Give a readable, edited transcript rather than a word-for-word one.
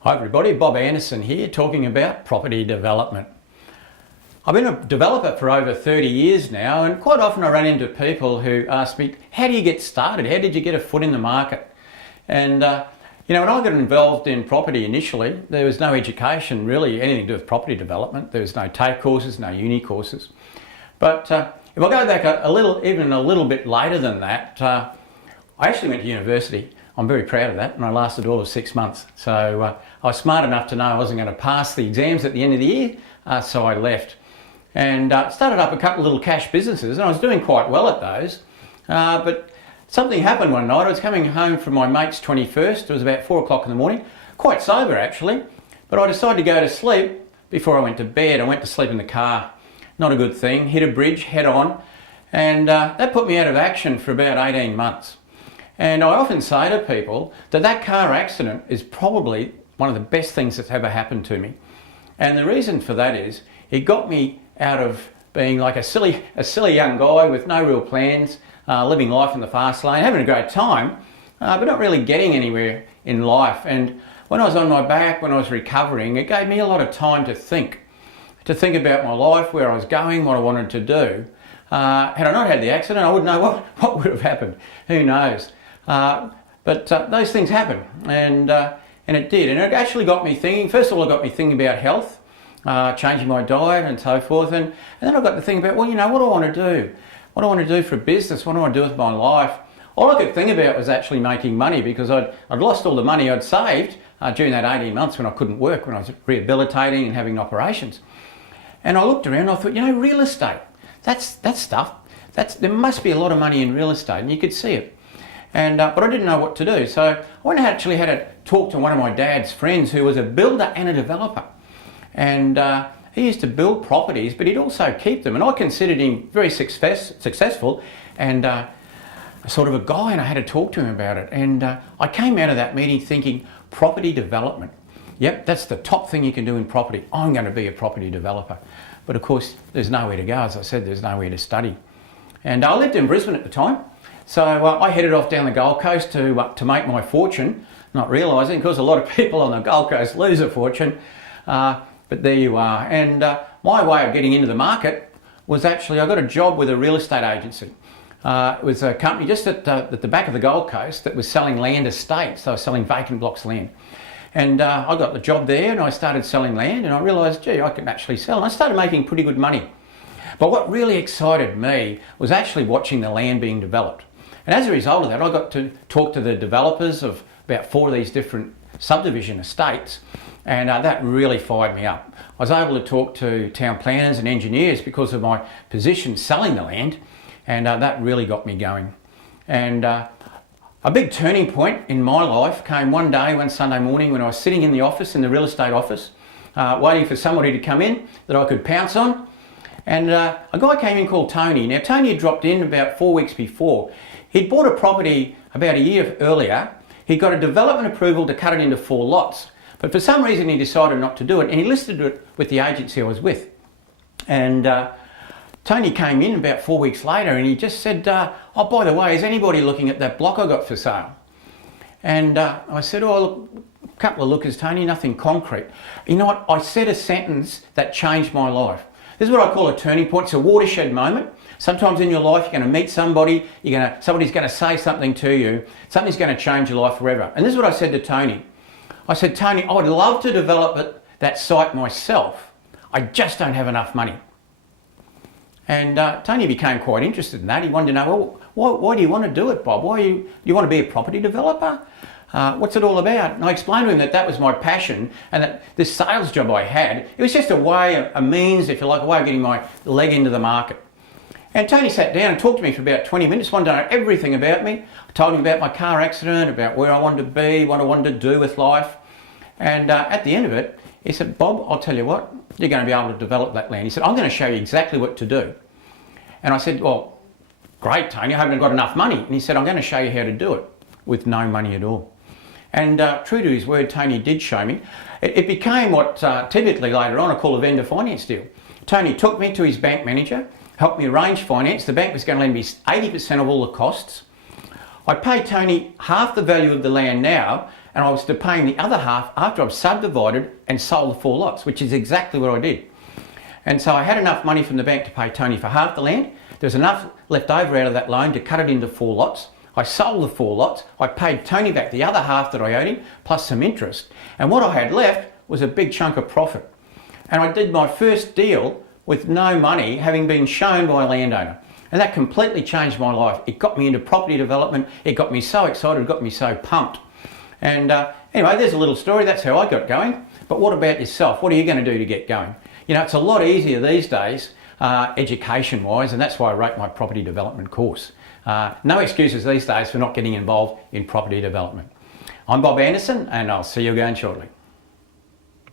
Hi everybody, Bob Andersen here talking about property development. I've been a developer for over 30 years now, and quite often I run into people who ask me, how do you get started? How did you get a foot in the market? And when I got involved in property initially, there was no education really, anything to do with property development. There was no TAFE courses, no uni courses. But if I go back even a little bit later than that, I actually went to university. I'm very proud of that, and I lasted all of 6 months. So I was smart enough to know I wasn't going to pass the exams at the end of the year, so I left. And started up a couple of little cash businesses, and I was doing quite well at those. But something happened one night. I was coming home from my mate's 21st. It was about 4 o'clock in the morning, quite sober actually. But I decided to go to sleep before I went to bed. I went to sleep in the car. Not a good thing. Hit a bridge head on, and that put me out of action for about 18 months. And I often say to people that car accident is probably one of the best things that's ever happened to me. And the reason for that is it got me out of being like a silly young guy with no real plans, living life in the fast lane, having a great time, but not really getting anywhere in life. And when I was on my back, when I was recovering, it gave me a lot of time to think about my life, where I was going, what I wanted to do. Had I not had the accident, I wouldn't know what would have happened. Who knows? But those things happen, and it did. And it actually got me thinking. First of all, it got me thinking about health, changing my diet and so forth. And then I got to think about, well, what do I want to do? What do I want to do for a business? What do I want to do with my life? All I could think about was actually making money, because I'd lost all the money I'd saved during that 18 months when I couldn't work, when I was rehabilitating and having operations. And I looked around and I thought, real estate, that's stuff. There must be a lot of money in real estate, and you could see it. And but I didn't know what to do. So I actually had a talk to one of my dad's friends who was a builder and a developer. And he used to build properties, but he'd also keep them. And I considered him very successful and sort of a guy, and I had to talk to him about it. And I came out of that meeting thinking, property development. Yep, that's the top thing you can do in property. I'm going to be a property developer. But of course, there's nowhere to go. As I said, there's nowhere to study. And I lived in Brisbane at the time. So I headed off down the Gold Coast to make my fortune, not realising, because a lot of people on the Gold Coast lose a fortune. But there you are. And my way of getting into the market was actually, I got a job with a real estate agency. It was a company just at the back of the Gold Coast that was selling land estates. They were selling vacant blocks of land. And I got the job there, and I started selling land, and I realised, gee, I can actually sell. And I started making pretty good money. But what really excited me was actually watching the land being developed. And as a result of that, I got to talk to the developers of about 4 of these different subdivision estates, and that really fired me up. I was able to talk to town planners and engineers because of my position selling the land, and that really got me going. And a big turning point in my life came one Sunday morning, when I was sitting in the office, in the real estate office, waiting for somebody to come in that I could pounce on. And a guy came in called Tony. Now, Tony had dropped in about 4 weeks before. He'd bought a property about a year earlier. He got a development approval to cut it into 4 lots. But for some reason he decided not to do it, and he listed it with the agency I was with. And Tony came in about 4 weeks later, and he just said, oh, by the way, is anybody looking at that block I got for sale? And I said, oh, look, a couple of lookers, Tony, nothing concrete. You know what? I said a sentence that changed my life. This is what I call a turning point. It's a watershed moment. Sometimes in your life you're going to meet somebody, somebody's going to say something to you, something's going to change your life forever. And this is what I said to Tony. I said, Tony, I would love to develop that site myself. I just don't have enough money. And Tony became quite interested in that. He wanted to know, well, why do you want to do it, Bob? Do you want to be a property developer? What's it all about? And I explained to him that was my passion, and that this sales job I had, it was just a way, a means, if you like, a way of getting my leg into the market. And Tony sat down and talked to me for about 20 minutes, wanted to know everything about me. I told him about my car accident, about where I wanted to be, what I wanted to do with life. And at the end of it, he said, Bob, I'll tell you what, you're going to be able to develop that land. He said, I'm going to show you exactly what to do. And I said, well, great, Tony, I haven't got enough money. And he said, I'm going to show you how to do it with no money at all. And true to his word, Tony did show me. It became what typically later on I call a vendor finance deal. Tony took me to his bank manager, helped me arrange finance. The bank was going to lend me 80% of all the costs. I paid Tony half the value of the land now, and I was to pay him the other half after I've subdivided and sold the 4 lots, which is exactly what I did. And so I had enough money from the bank to pay Tony for half the land. There was enough left over out of that loan to cut it into 4 lots. I sold the 4 lots. I paid Tony back the other half that I owed him, plus some interest. And what I had left was a big chunk of profit. And I did my first deal with no money, having been shown by a landowner. And that completely changed my life. It got me into property development. It got me so excited, it got me so pumped. And anyway, there's a little story. That's how I got going. But what about yourself? What are you going to do to get going? You know, it's a lot easier these days, education-wise, and that's why I wrote my property development course. No excuses these days for not getting involved in property development. I'm Bob Andersen, and I'll see you again shortly.